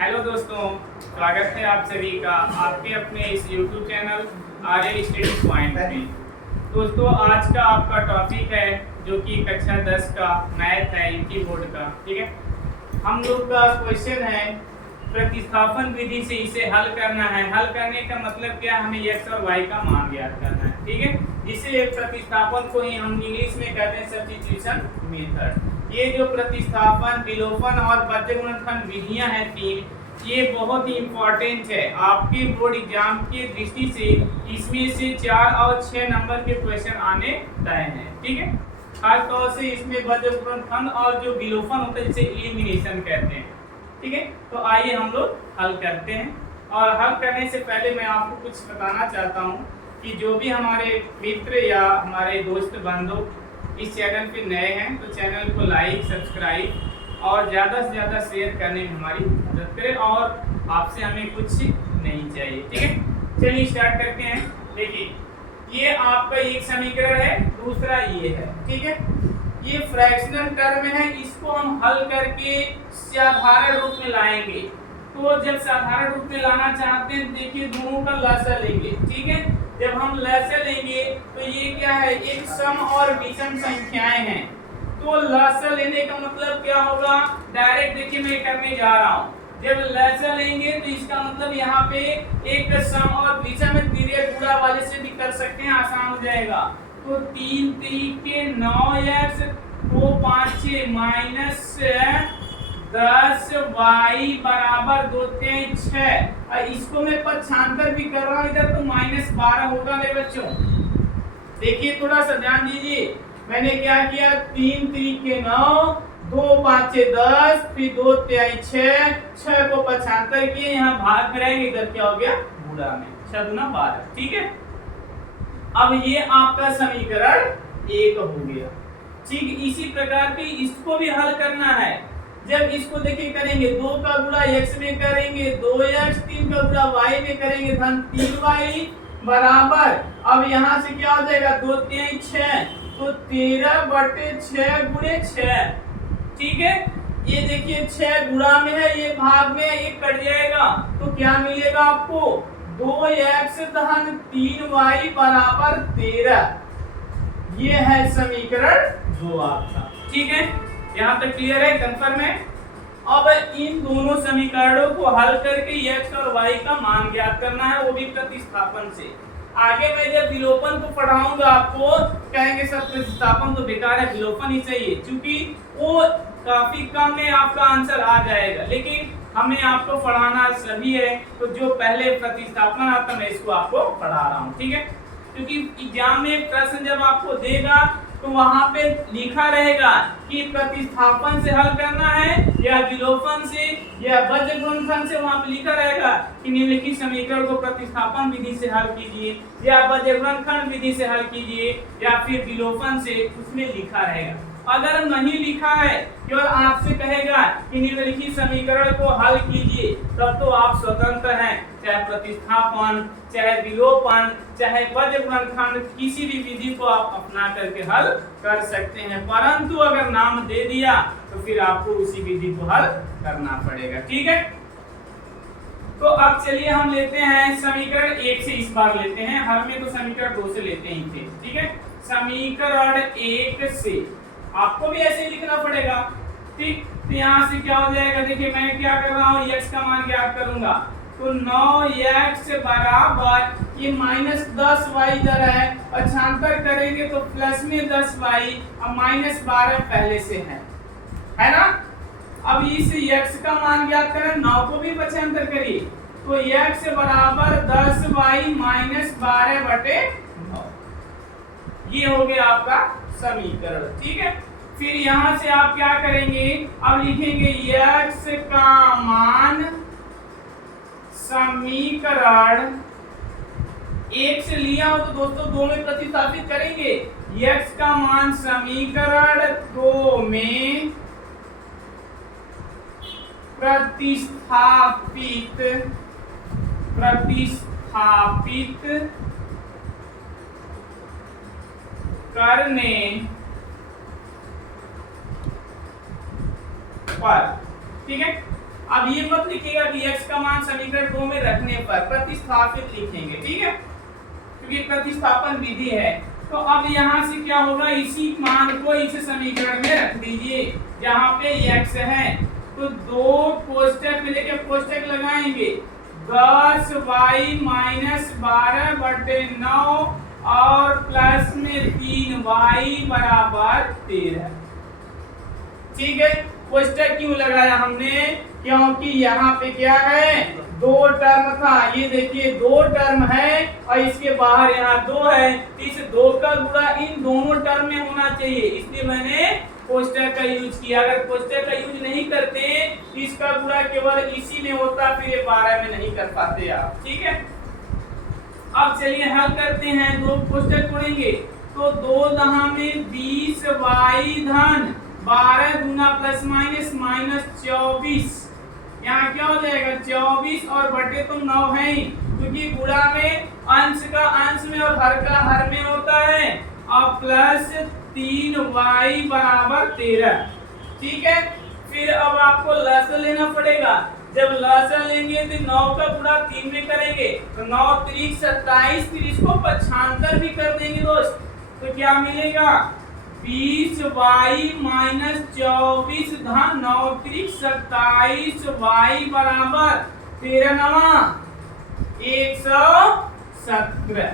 Hello दोस्तों, स्वागत है आप सभी का आपके अपने इस YouTube चैनल आर्य स्टडी पॉइंट में। दोस्तों, आज का आपका टॉपिक है जो कि कक्षा 10 का मैथ है, यूपी बोर्ड का। ठीक है, हम लोग का क्वेश्चन है प्रतिस्थापन विधि से इसे हल करना है। हल करने का मतलब क्या, हमें x और y का मान ज्ञात करना है। ठीक है, जिसे प्रतिस्थापन को ही हम इंग्लिश में कहते हैं सब्स्टिट्यूशन मेथड। ये जो प्रतिस्थापन, विलोपन और बद्ध गुणनखंड विधियां हैं तीन, ये बहुत ही इम्पोर्टेंट है आपके बोर्ड एग्जाम की दृष्टि से। इसमें से 4 और 6 नंबर के क्वेश्चन आने तय हैं। ठीक है, खास तौर से इसमें बद्ध गुणनखंड और जो विलोपन होता है जिसे एलिमिनेशन कहते हैं। ठीक है, तो आइए हम लोग हल करते हैं। और हल करने से पहले मैं आपको कुछ बताना चाहता हूँ कि जो भी हमारे मित्र या हमारे दोस्त बंधु इस चैनल पे नए हैं तो चैनल को लाइक, सब्सक्राइब और ज़्यादा से ज़्यादा शेयर करने में हमारी मदद करें। और आपसे हमें कुछ नहीं चाहिए। ठीक है, चलिए स्टार्ट करते हैं। देखिए, ये आपका एक समीकरण है, दूसरा ये है। ठीक है, ये फ्रैक्शनल टर्म है, इसको हम हल करके साधारण रूप में लाएंगे। तो जब साधारण रूप में लाना चाहते हैं, देखिए दोनों का लसाअ लेंगे। ठीक है, जब हम लसाअ लेंगे तो ये क्या है, एक सम और विषम संख्याएं हैं। तो लसाअ लेने का मतलब क्या होगा, डायरेक्ट देखिए मैं करने जा रहा हूँ। जब लसाअ लेंगे तो इसका मतलब यहाँ पे एक सम और विषम तिर्यक गुणा वाले से भी कर सकते हैं, आसान हो जाएगा। तो 3 3 9x को 5 6 माइनस 10 y बराबर 2 3 6। और इसको मैं पक्षांतर भी कर रहा हूँ इधर, तो -12 होगा मेरे बच्चों। देखिए थोड़ा सा ध्यान दीजिए, मैंने क्या किया, 3 3 9, 2 5 6 10, फिर 2 3 6, 6 को पक्षांतर किए, यहाँ भाग में रहेंगे, इधर क्या हो गया, गुणा में 6 दूना 12। ठीक है, अब ये आपका समीकरण 1 हो गया। ठीक, इसी प्रकार के इसको भी हल करना है। जब इसको देखिए करेंगे, 2 का गुणा x में करेंगे 2x, 3 का गुणा y में करेंगे धन 3y बराबर, अब यहाँ से क्या हो जाएगा, 2 3 6, तो 13/6 गुणे 6। ठीक है, ये देखिए 6 गुणा में है, ये भाग में है, ये कट जाएगा, तो क्या मिलेगा आपको, 2x धन 3y बराबर 13। ये है समीकरण 2 आपका। ठीक है, यहाँ तक क्लियर है, कंफर्म है। अब इन दोनों समीकरणों को हल करके x और y का मान ज्ञात करना है, वो भी प्रतिस्थापन से। आगे मैं जब विलोपन को पढ़ाऊंगा आपको कहेंगे सर प्रतिस्थापन तो बेकार है, विलोपन ही चाहिए, क्योंकि वो काफी कम में आपका आंसर आ जाएगा। लेकिन हमें आपको पढ़ाना सभी है, तो जो पहले प्रतिस्थापन आता मैं इसको आपको पढ़ा रहा हूँ। ठीक है, क्योंकि एग्जाम में प्रश्न जब आपको देगा तो वहां पे लिखा रहेगा कि प्रतिस्थापन से हल करना है या विलोपन से या बद्ध गुणनखंड से। वहां पे लिखा रहेगा कि निम्नलिखित समीकरण को प्रतिस्थापन विधि से हल कीजिए या बद्ध गुणनखंड विधि से हल कीजिए या फिर विलोपन से, उसमें लिखा रहेगा। अगर नहीं लिखा है और आपसे कहेगा कि निम्नलिखित समीकरण को हल कीजिए, तब तो आप स्वतंत्र हैं, चाहे प्रतिस्थापन, चाहे विलोपन, चाहे बद्ध गुणनखंड, किसी भी विधि को आप अपना करके हल कर सकते हैं। परंतु अगर नाम दे दिया तो फिर आपको उसी विधि को हल करना पड़ेगा। ठीक है, तो अब चलिए हम लेते हैं समीकरण 1 से, इस बार लेते हैं, हर में तो समीकरण 2 से लेते ही थे। ठीक है, समीकरण 1 से आपको भी ऐसे ही लिखना पड़ेगा। ठीक, तो यहाँ से क्या हो जाएगा, देखिए मैं क्या कर रहा हूँ, x का मान ज्ञात करूंगा, तो 9x बराबर ये -10y इधर है, पक्षांतर करेंगे तो प्लस में 10y, अब -12 पहले से है ना। अब इस x का मान ज्ञात करें, 9 को भी पक्षांतर करिए, तो x बराबर 10y -12/9। ये हो गया आपका समीकरण। ठीक है, फिर यहां से आप क्या करेंगे, अब लिखेंगे x का मान समीकरण 1 से लिया हो तो दोस्तों 2 में प्रतिस्थापित करेंगे, x का मान समीकरण 2 में प्रतिस्थापित करने पर। ठीक है, अब ये मत लिखिएगा कि x का मान समीकरण 2 में रखने पर, प्रतिस्थापित लिखेंगे, ठीक है, क्योंकि प्रतिस्थापन विधि है। तो अब यहाँ से क्या होगा, इसी मान को इस समीकरण में रख दीजिए जहाँ पे x है। तो 2 कोष्टक में लेके कोष्टक लगाएंगे, 10y माइनस 12/9 और प्लस में 3y बराबर 13। ठीक है, कोष्टक क्यों लगाया हमने, क्योंकि यहाँ पे क्या है, 2 टर्म था, ये देखिए 2 टर्म है और इसके बाहर यहाँ 2 है, इस 2 का गुणा इन दोनों टर्म में होना चाहिए, इसलिए मैंने कोष्टक का यूज किया। अगर कोष्टक का यूज नहीं करते, इसका गुणा केवल इसी में होता, फिर ये 12 में नहीं कर पाते आप, ठीक है। अब चलिए हल करते हैं, 2 कोष्टक जोड़ेंगे, तो 2 दहा में 20y धन 12 गुना प्लस माइनस -24, यहाँ क्या हो जाएगा 24 और बटे तो 9 है, क्योंकि गुणा में अंश का अंश में और हर का हर में होता है, और प्लस 3y बराबर 13। ठीक है, फिर अब आपको लसागु लेना पड़ेगा, जब लसागु लेंगे तो 9 का गुणा 3 में करेंगे, तो 9 3 27, फिर इसको पक्षांतर भी कर देंगे दोस्त, तो क्या मिलेगा 20y माइनस 24 धन 9 3 27y बराबर 13 117।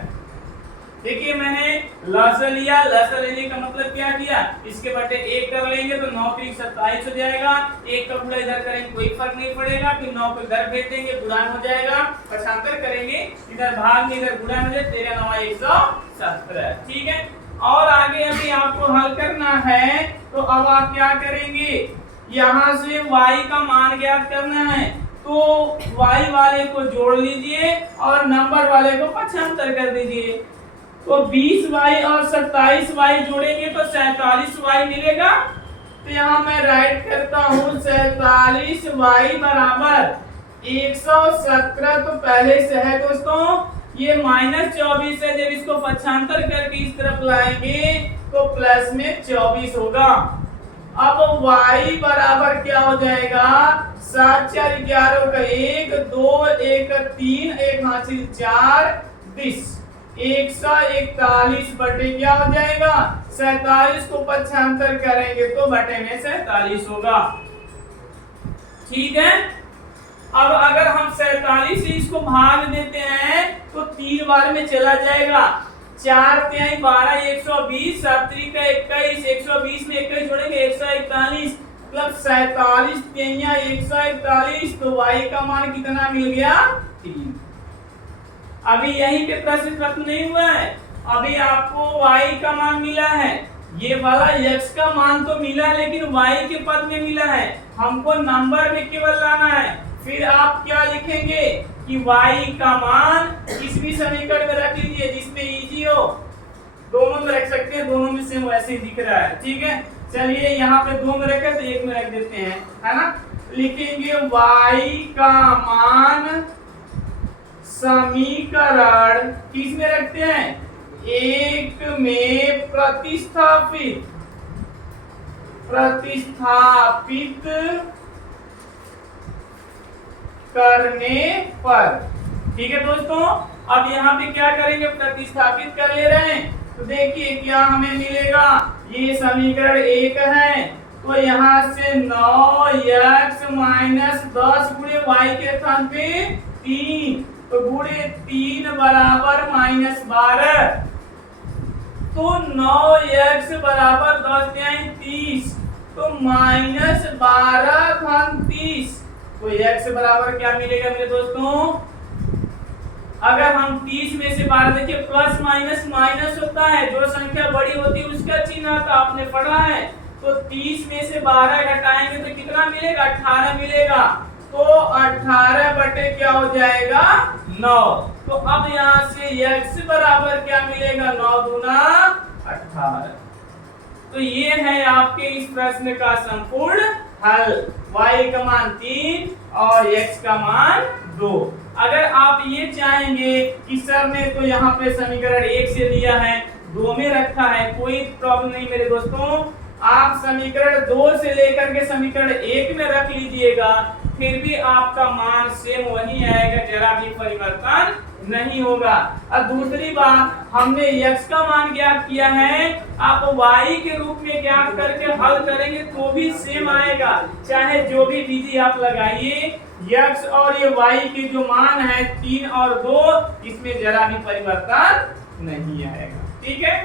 देखिए मैंने लसागु लिया, लसागु लेने का मतलब क्या किया, इसके बटे 1 कर लेंगे तो 9 3 27 हो जाएगा, 1 का गुणा इधर करेंगे कोई फर्क नहीं पड़ेगा, फिर 9 को इधर भेज देंगे, गुणा हो जाएगा, पक्षांतर करेंगे, इधर भाग में इधर गुणा हो जाए, 13 9 117। ठीक है, और आगे अभी आपको हल करना है, तो अब आप क्या करेंगे, यहाँ से y का मान ज्ञात करना है, तो y वाले को जोड़ लीजिए और नंबर वाले को पक्षांतर कर दीजिए, तो 20y और 27y जोड़ेंगे तो 47y मिलेगा। तो यहाँ मैं राइट करता हूँ 47y बराबर 117, तो पहले से है दोस्तों, ये -24 है, जब इसको पक्षांतर करके इस तरफ लाएंगे तो प्लस में 24 होगा। अब y बराबर क्या हो जाएगा, 7 4 11 का 1 2 1 3 1 हासिल 4 20, 141 बटे क्या हो जाएगा 47 को पक्षांतर करेंगे तो बटे में 47 होगा। ठीक है, अब अगर हम 47 से इसको भाग देते हैं तो 3 बार में चला जाएगा, 4 3 12 120, 7 3 का 21, 120 में 21 जोड़ेंगे 141, मतलब 47 3 141, तो y का मान कितना मिल गया 3। अभी यहीं पे प्रश्न खत्म नहीं हुआ है, अभी आपको y का मान मिला है, ये वाला x का मान तो मिला लेकिन y के पद में मिला है, हमको नंबर में केवल लाना है। फिर आप क्या लिखेंगे कि y का मान इस भी समीकरण में रख लीजिए जिसमें इजी हो, दोनों में रख सकते हैं, दोनों में सेम वैसे ही दिख रहा है। ठीक है, चलिए यहाँ पे 2 में रखे तो 1 में रख देते हैं, है ना, लिखेंगे y का मान समीकरण किस में रखते हैं, 1 में प्रतिस्थापित करने पर। ठीक है दोस्तों, अब यहाँ पे क्या करेंगे, प्रतिस्थापित कर ले रहे हैं, तो देखिए क्या हमें मिलेगा, ये समीकरण 1 है, तो यहाँ से 9x माइनस 10 गुणे y के स्थान पे 3, तो गुणे 3 बराबर -12, तो 9x बराबर 10 यानी 30, तो -12 धन 30, तो x बराबर क्या मिलेगा मेरे दोस्तों, अगर हम 30 में से 12 देखिए प्लस माइनस माइनस होता है, जो संख्या बड़ी होती है उसका चिन्ह आता आपने पढ़ा है, तो 30 में से 12 घटाएंगे तो कितना मिलेगा 18 मिलेगा, तो 18 बटे क्या हो जाएगा 9, तो अब यहाँ से x बराबर क्या मिलेगा 9 दूना 18। तो ये है आपके इस प्रश्न का संपूर्ण हल, y का मान 3 और x का मान 2। अगर आप ये चाहेंगे कि सर ने तो यहाँ पे समीकरण 1 से लिया है 2 में रखा है, कोई प्रॉब्लम नहीं मेरे दोस्तों, आप समीकरण 2 से लेकर के समीकरण 1 में रख लीजिएगा, फिर भी आपका मान सेम वही आएगा, जरा भी परिवर्तन नहीं होगा। और दूसरी बात, हमने x का मान ज्ञात किया है, आप y के रूप में ज्ञात करके हल करेंगे तो भी सेम आएगा, चाहे जो भी विधि आप लगाइए। x और ये y के जो मान है 3 और 2, इसमें जरा भी परिवर्तन नहीं आएगा। ठीक है,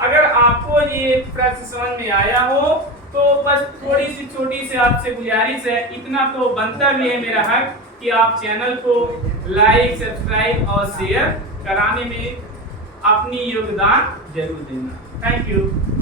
अगर आपको ये प्रश्न समझ में आया हो तो बस थोड़ी सी छोटी सी आपसे गुजारिश है, इतना तो बनता भी है मेरा हक कि आप चैनल को लाइक, सब्सक्राइब और शेयर कराने में अपनी योगदान जरूर देना। Thank you.